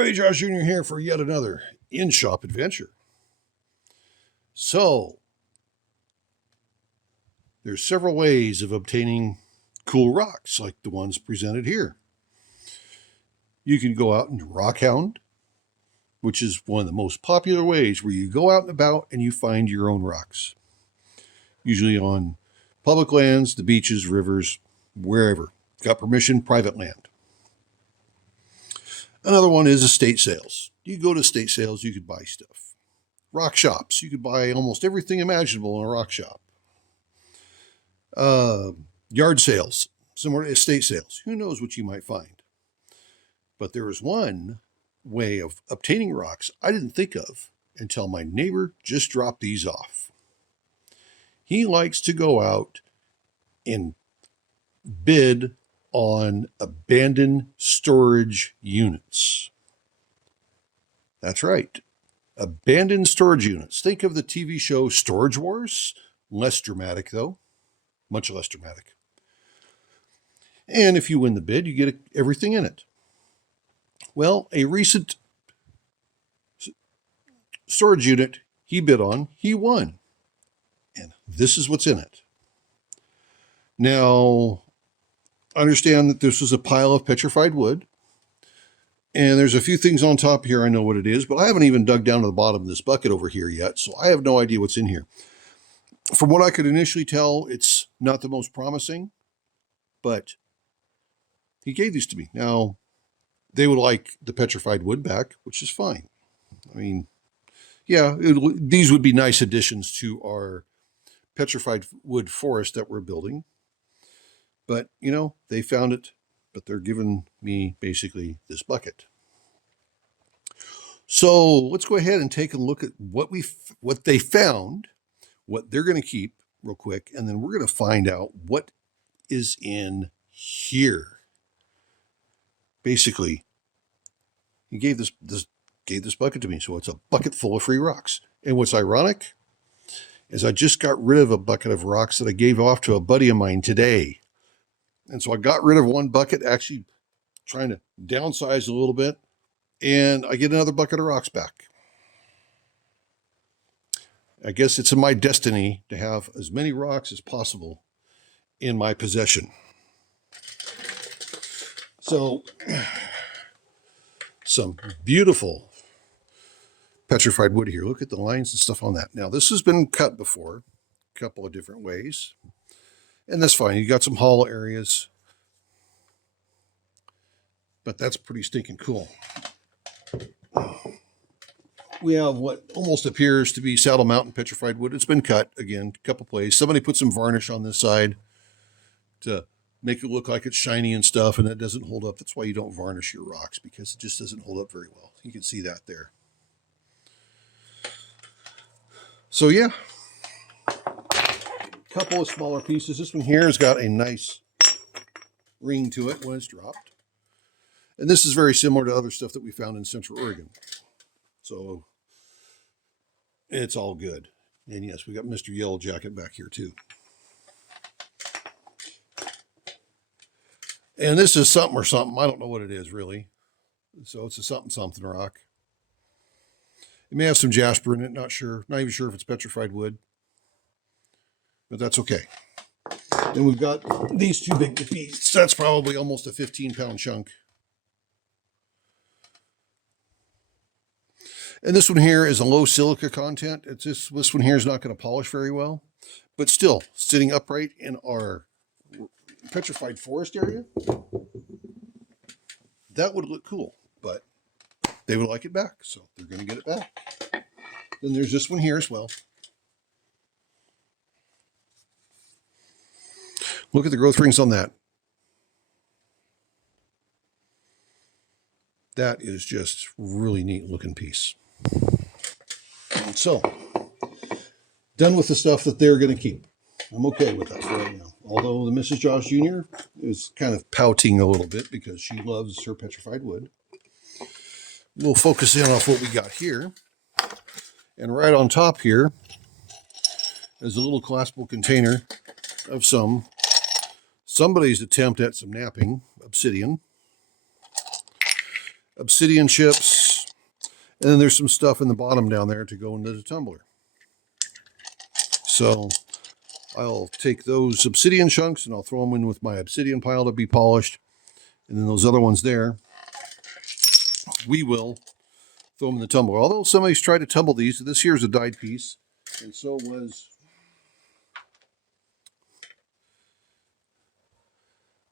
everybody, JawsJr here for yet another in-shop adventure. So, there's several ways of obtaining cool rocks like the ones presented here. You can go out and rock hound, which is one of the most popular ways where you go out and about and you find your own rocks. Usually on public lands, the beaches, rivers, wherever. Got permission, private land. Another one is estate sales. You go to estate sales, you could buy stuff. Rock shops, you could buy almost everything imaginable in a rock shop. Yard sales, similar to estate sales. Who knows what you might find? But there is one way of obtaining rocks I didn't think of until my neighbor just dropped these off. He likes to go out and bid on abandoned storage units. That's right. Abandoned storage units. Think of the TV show Storage Wars. Less dramatic, though. Much less dramatic. And if you win the bid, you get everything in it. Well, a recent storage unit he bid on, he won. And this is what's in it. Now, understand that this was a pile of petrified wood. And there's a few things on top here. I know what it is, but I haven't even dug down to the bottom of this bucket over here yet. So I have no idea what's in here. From what I could initially tell, it's not the most promising, but he gave these to me. Now, they would like the petrified wood back, which is fine. I mean, yeah, these would be nice additions to our petrified wood forest that we're building. But, you know, they found it, but they're giving me basically this bucket. So let's go ahead and take a look at what they found, what they're going to keep real quick, and then we're going to find out what is in here. Basically, he gave this bucket to me, so it's a bucket full of free rocks. And what's ironic is I just got rid of a bucket of rocks that I gave off to a buddy of mine today. And so I got rid of one bucket, actually trying to downsize a little bit, and I get another bucket of rocks back. I guess it's in my destiny to have as many rocks as possible in my possession. So, some beautiful petrified wood here. Look at the lines and stuff on that. Now, this has been cut before, a couple of different ways. And that's fine. You got some hollow areas. But that's pretty stinking cool. We have what almost appears to be Saddle Mountain petrified wood. It's been cut, again, a couple places. Somebody put some varnish on this side to make it look like it's shiny and stuff, and that doesn't hold up. That's why you don't varnish your rocks, because it just doesn't hold up very well. You can see that there. So, yeah. Couple of smaller pieces. This one here has got a nice ring to it when it's dropped. And this is very similar to other stuff that we found in Central Oregon. So it's all good. And yes, we got Mr. Yellow Jacket back here too. And this is something or something. I don't know what it is really. So it's a something rock. It may have some jasper in it. Not sure. Not even sure if it's petrified wood. But that's okay. Then we've got these two big pieces. That's probably almost a 15-pound chunk. And this one here is a low silica content. This one here is not going to polish very well. But still, sitting upright in our petrified forest area, that would look cool. But they would like it back, so they're going to get it back. Then there's this one here as well. Look at the growth rings on that. That is just really neat looking piece. So, done with the stuff that they're going to keep. I'm okay with that for right now. Although the Mrs. JawsJr is kind of pouting a little bit because she loves her petrified wood. We'll focus in on what we got here. And right on top here is a little collapsible container of somebody's attempt at some napping obsidian. obsidian chips, and then there's some stuff in the bottom down there to go into the tumbler. So I'll take those obsidian chunks and I'll throw them in with my obsidian pile to be polished. And then those other ones there, we will throw them in the tumbler. Although somebody's tried to tumble these, this here's a dyed piece, and so was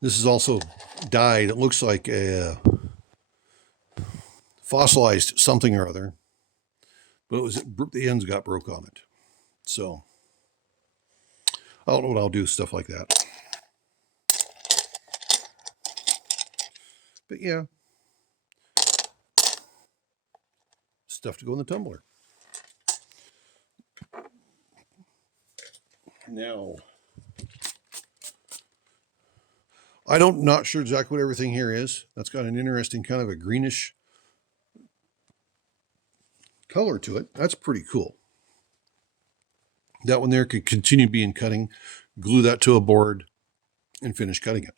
this is also dyed. It looks like a fossilized something or other, but it was the ends got broke on it. So I don't know what I'll do with stuff like that. But yeah, stuff to go in the tumbler. Now, not sure exactly what everything here is. That's got an interesting kind of a greenish color to it. That's pretty cool. That one there could continue being cutting, glue that to a board, and finish cutting it.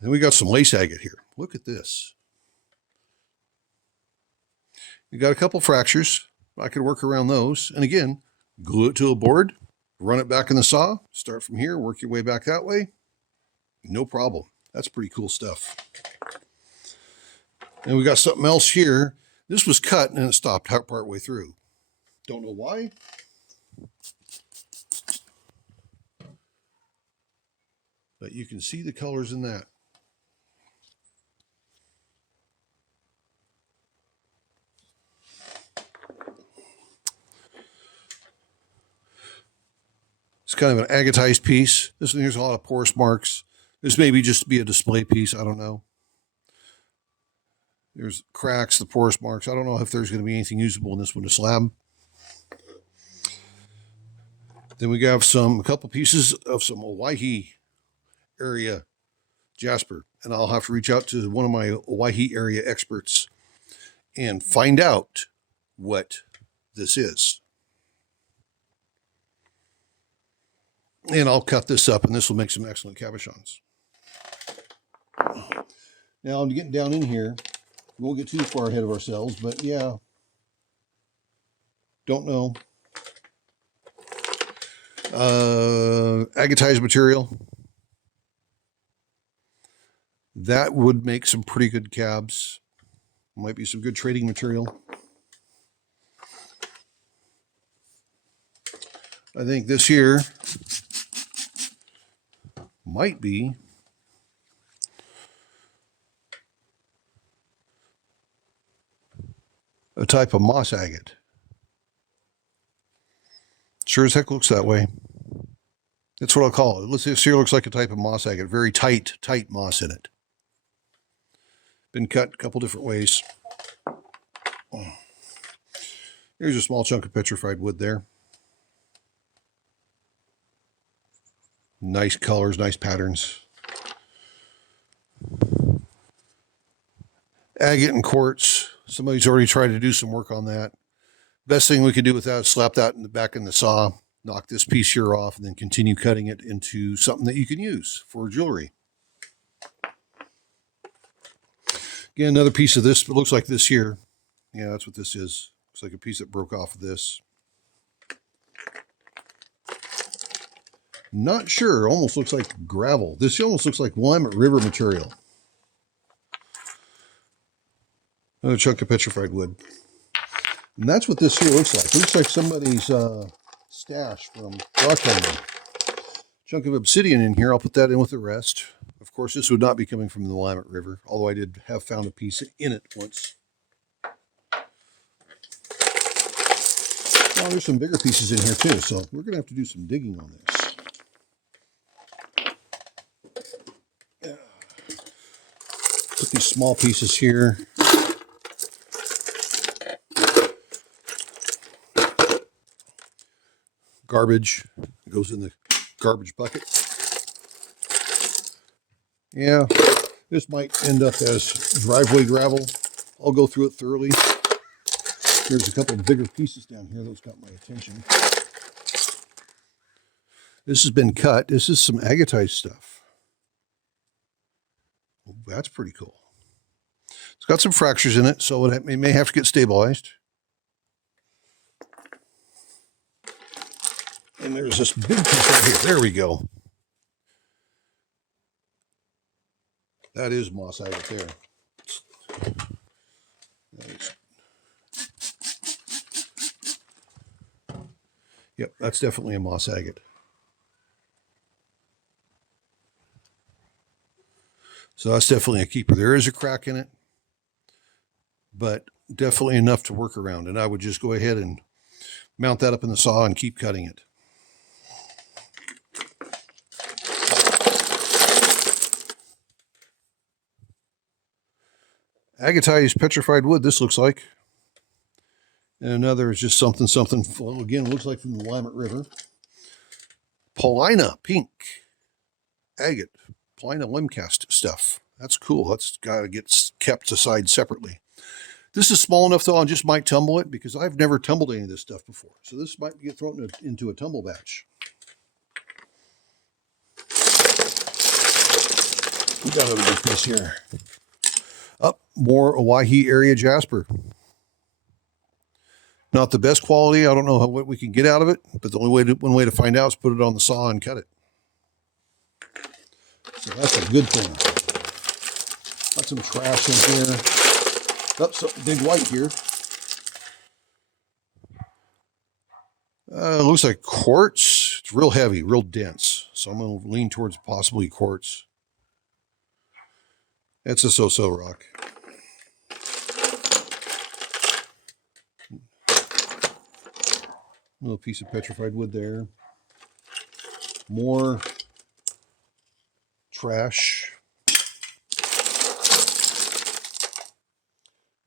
Then we got some lace agate here. Look at this. You got a couple fractures. I could work around those. And again, glue it to a board, run it back in the saw, start from here, work your way back that way. No problem. That's pretty cool stuff. And we got something else here. This was cut and it stopped part way through. Don't know why. But you can see the colors in that. It's kind of an agatized piece. This one here's a lot of porous marks. This may be just be a display piece. I don't know. There's cracks, the porous marks. I don't know if there's going to be anything usable in this one to slab. Then we have a couple pieces of some Owyhee area jasper. And I'll have to reach out to one of my Owyhee area experts and find out what this is. And I'll cut this up, and this will make some excellent cabochons. Now, I'm getting down in here. We won't get too far ahead of ourselves, but yeah. Don't know. Agatized material. That would make some pretty good cabs. Might be some good trading material. I think this here might be a type of moss agate. Sure as heck looks that way. That's what I'll call it. This here looks like a type of moss agate. Very tight moss in it. Been cut a couple different ways. Here's a small chunk of petrified wood there. Nice colors, nice patterns. Agate and quartz. Somebody's already tried to do some work on that. Best thing we could do with that is slap that back in the saw, knock this piece here off, and then continue cutting it into something that you can use for jewelry. Again, another piece of this, it looks like this here. Yeah, that's what this is. Looks like a piece that broke off of this. Not sure. Almost looks like gravel. This almost looks like Willamette River material. Another chunk of petrified wood. And that's what this here looks like. It looks like somebody's stash from rock climbing. Chunk of obsidian in here. I'll put that in with the rest. Of course, this would not be coming from the Willamette River, although I did have found a piece in it once. Well, there's some bigger pieces in here too, so we're going to have to do some digging on this. Put these small pieces here. Garbage goes in the garbage bucket. Yeah, this might end up as driveway gravel. I'll go through it thoroughly. There's a couple of bigger pieces down here. Those got my attention. This has been cut. This is some agatized stuff. That's pretty cool. It's got some fractures in it, so it may have to get stabilized. And there's this big piece right here. There we go. That is moss agate there. Yep, that's definitely a moss agate. So that's definitely a keeper. There is a crack in it, but definitely enough to work around. And I would just go ahead and mount that up in the saw and keep cutting it. Agatized petrified wood, this looks like. And another is just something, well, again, looks like from the Willamette River. Paulina pink agate, Paulina limecast stuff. That's cool. That's got to get kept aside separately. This is small enough, though, I just might tumble it because I've never tumbled any of this stuff before. So this might get thrown into a tumble batch. We got another big piece here. Up, more Owyhee area jasper. Not the best quality. I don't know what we can get out of it, but the only way one way to find out is put it on the saw and cut it. So that's a good thing. Got some trash in here. Oh, something big white here. Looks like quartz. It's real heavy, real dense. So I'm going to lean towards possibly quartz. It's a so-so rock. Little piece of petrified wood there. More trash.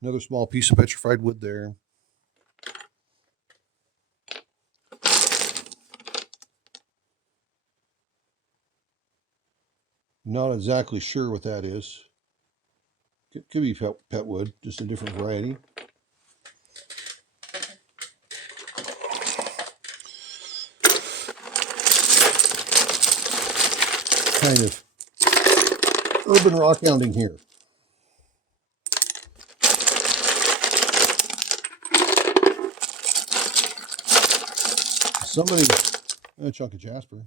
Another small piece of petrified wood there. Not exactly sure what that is. Could be pet wood, just a different variety. Kind of urban rock hounding here. Somebody, a chunk of jasper.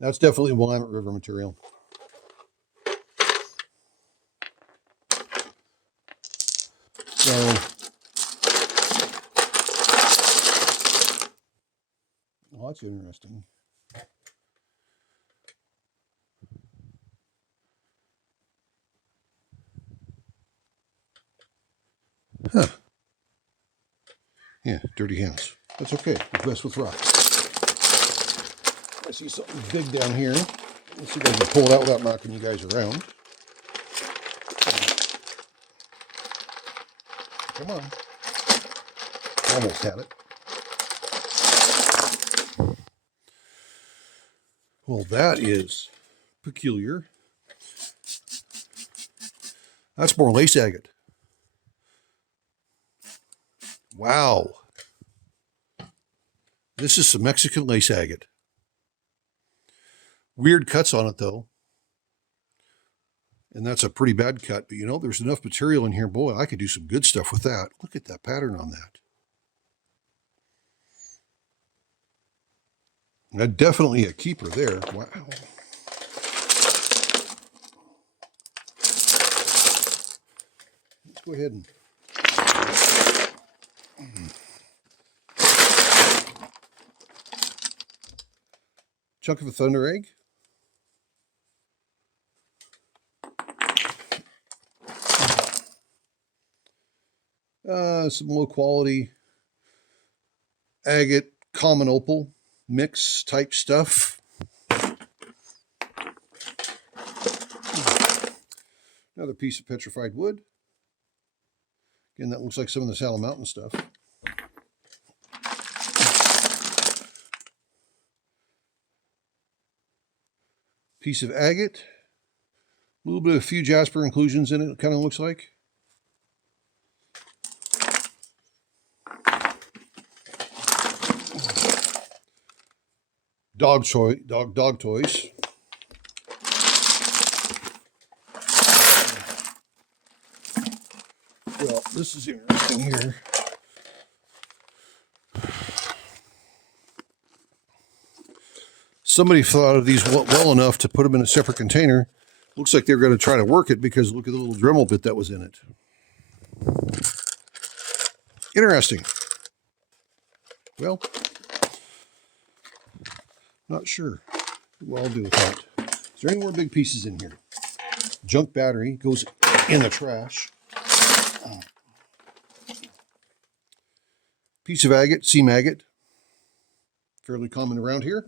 That's definitely Willamette River material. So, well, that's interesting. Huh. Yeah, dirty hands. That's okay. It's best with rock. I see something big down here. Let's see if I can pull it out without knocking you guys around. Come on. Almost had it. Well, that is peculiar. That's more lace agate. Wow. This is some Mexican lace agate. Weird cuts on it, though. And that's a pretty bad cut. But, you know, there's enough material in here. Boy, I could do some good stuff with that. Look at that pattern on that. That's definitely a keeper there. Wow. Let's go ahead and... Chunk of a thunder egg. Some low quality agate common opal mix type stuff. Another piece of petrified wood. Again, that looks like some of the Saddle Mountain stuff. Piece of agate. A little bit of a few jasper inclusions in it kind of looks like. Dog toys. this is interesting here. Somebody thought of these well enough to put them in a separate container. Looks like they're going to try to work it because look at the little Dremel bit that was in it. Interesting. Well, not sure what I'll do with that. Is there any more big pieces in here? Junk battery goes in the trash. Piece of agate, seam agate. Fairly common around here.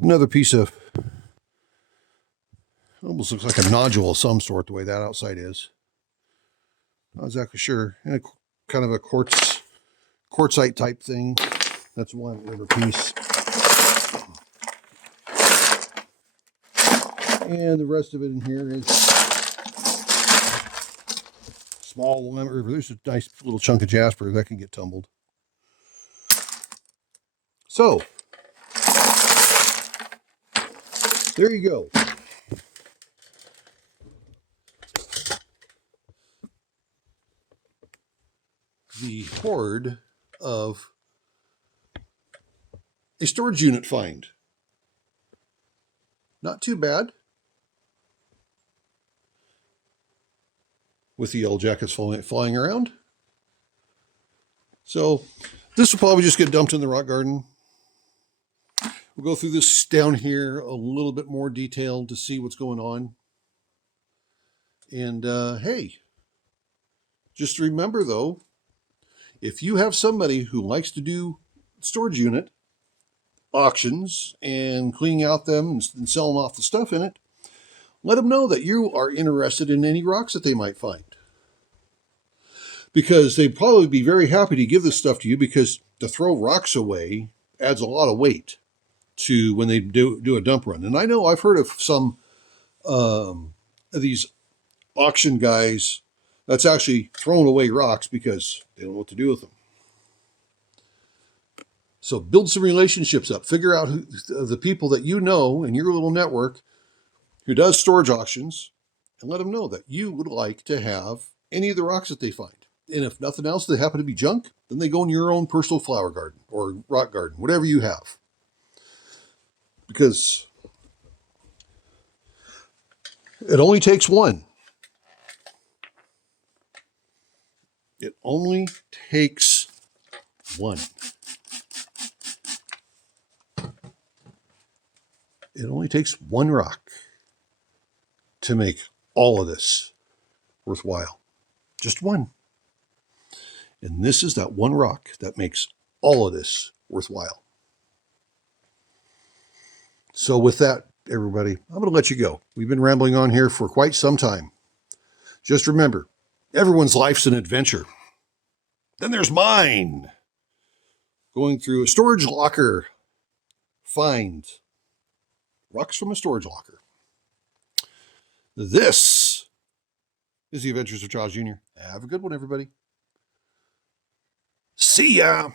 Another piece of, almost looks like a nodule of some sort, the way that outside is. Not exactly sure. And kind of a quartzite type thing. That's one other piece. And the rest of it in here is small one. There's a nice little chunk of jasper that can get tumbled. So, there you go. The hoard of a storage unit find. Not too bad. With the yellow jackets flying around. So this will probably just get dumped in the rock garden. We'll go through this down here a little bit more detailed to see what's going on. And hey, just remember though, if you have somebody who likes to do storage unit auctions and cleaning out them and selling off the stuff in it, let them know that you are interested in any rocks that they might find. Because they'd probably be very happy to give this stuff to you, because to throw rocks away adds a lot of weight to when they do a dump run. And I know I've heard of some of these auction guys that's actually throwing away rocks because they don't know what to do with them. So build some relationships up. Figure out who the people that you know in your little network who does storage auctions, and let them know that you would like to have any of the rocks that they find. And if nothing else, they happen to be junk, then they go in your own personal flower garden or rock garden, whatever you have. Because it only takes one. It only takes one. It only takes one rock to make all of this worthwhile. Just one. And this is that one rock that makes all of this worthwhile. So with that, everybody, I'm going to let you go. We've been rambling on here for quite some time. Just remember, everyone's life's an adventure. Then there's mine. Going through a storage locker. Find rocks from a storage locker. This is the Adventures of JawsJr. Have a good one, everybody. See ya.